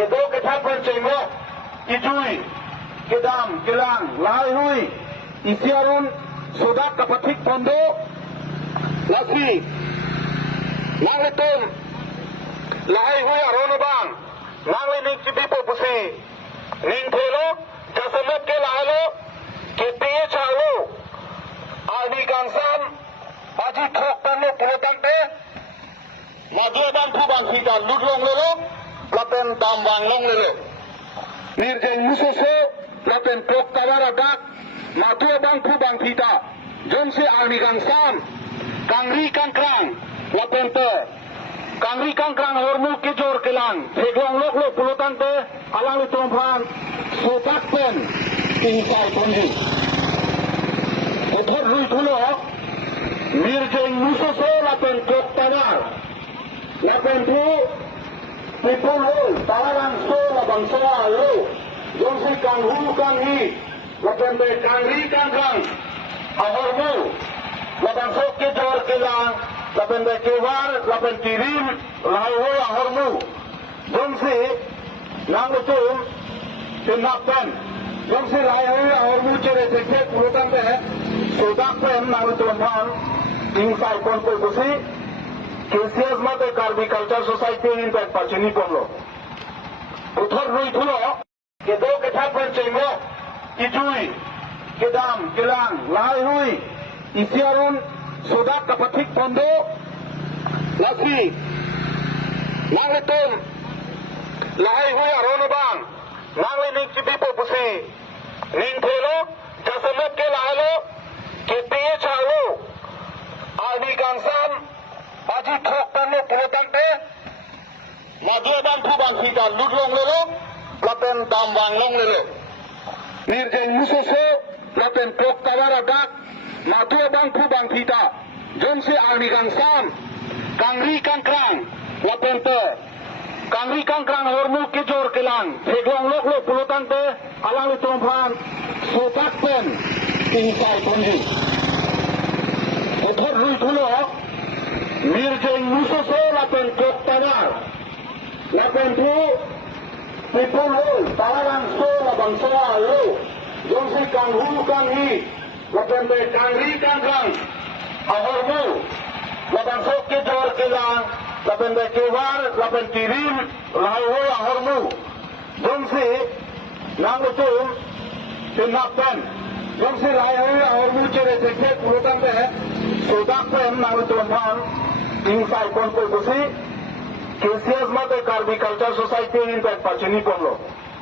kedo kethapan cengmo ijui kedam kelang lai hui isiarun sodak kapatik pondo lasi nangitum lai hui arono bang nangli ning cibi popusi ning thelo jasamet ke lahalo ke tiye chalo ani gangsam aji thok tanlo pulotang te madu bang thu bang kita ludlong lelo lapen tam bang long lelo nirjeng musoso lapen prok tawara dak madu bang thu bang kita jomse ani gangsam kangri kangkrang lapen te kangri kangkrang hormu kijor kelang heglong lok lo pulotang te alang litompan sotak pen tingkai tonji othor rui thulo mirjeng musoso lapen prok tawar lapen thu pipul lo tawarang so labang soa lo jomsi kanghu kanghi lapen te kangri kangkrang ahormu labang sok kijor kelang lapen te kewar lapen tirim lahoi ahormu jomsi nangutum tinapen jomsi lahoi ahormu cere cekek pulutan te sodak pen nangutum pan insai kon ko busi KCS mate Karbi Culture Society impact pachini konlo uthor rui thulo kedo kethapan cengmo ijui kedam kelang lai hui isiarun sodak kapatik pondo lasi nangitum lai hui arono bang nangli ning cibi popusi ning thelo jasamet ke lahalo ke tiye chalo ani gangsam aji thok tanlo pulotang te madu bang thu bang kita ludlong lelo lapen tam bang long lelo nirjeng musoso lapen prok tawara dak madu bang thu bang kita jomse ani gangsam kangri kangkrang lapen te kangri kangkrang hormu kijor kelang heglong lok lo pulotang te alang litompan sotak pen tingkai tonji othor rui thulo mirjeng musoso lapen prok tawar lapen thu pipul lo tawarang so labang soa lo jomsi kanghu kanghi lapen te kangri kangkrang ahormu labang sok kijor kelang lapen te kewar lapen tirim lahoi ahormu jomsi nangutum tinapen jomsi lahoi ahormu cere cekek pulutan te sodak pen nangutum pan insai kon ko busi KCS mate Karbi Culture Society impact pachini konlo